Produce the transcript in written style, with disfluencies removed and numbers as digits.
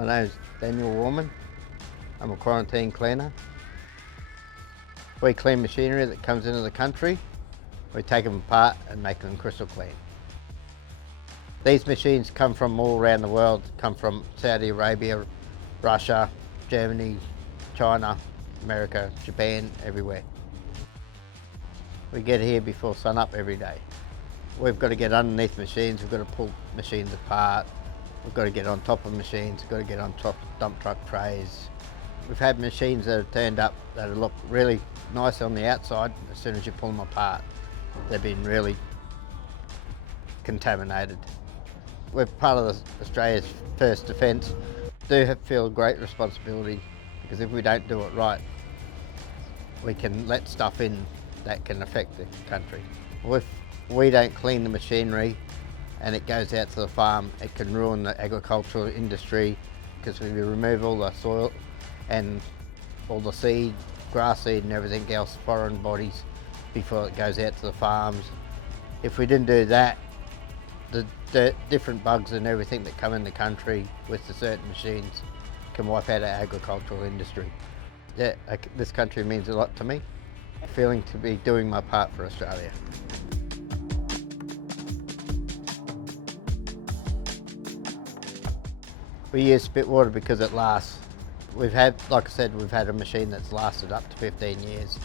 My name's Daniel Warman. I'm a quarantine cleaner. We clean machinery that comes into the country. We take them apart and make them crystal clean. These machines come from all around the world, come from Saudi Arabia, Russia, Germany, China, America, Japan, everywhere. We get here before sun up every day. We've got to get underneath machines, we've got to pull machines apart, we've got to get on top of machines, we've got to get on top of dump truck trays. We've had machines that have turned up that look really nice on the outside. As soon as you pull them apart, they've been really contaminated. We're part of Australia's first defence. We do feel a great responsibility, because if we don't do it right, we can let stuff in that can affect the country. If we don't clean the machinery and it goes out to the farm, it can ruin the agricultural industry, because we remove all the soil and all the seed, grass seed and everything else, foreign bodies, before it goes out to the farms. If we didn't do that, the different bugs and everything that come in the country with the certain machines can wipe out our agricultural industry. Yeah, this country means a lot to me. Feeling to be doing my part for Australia. We use Spitwater because it lasts. We've had, like I said, we've had a machine that's lasted up to 15 years.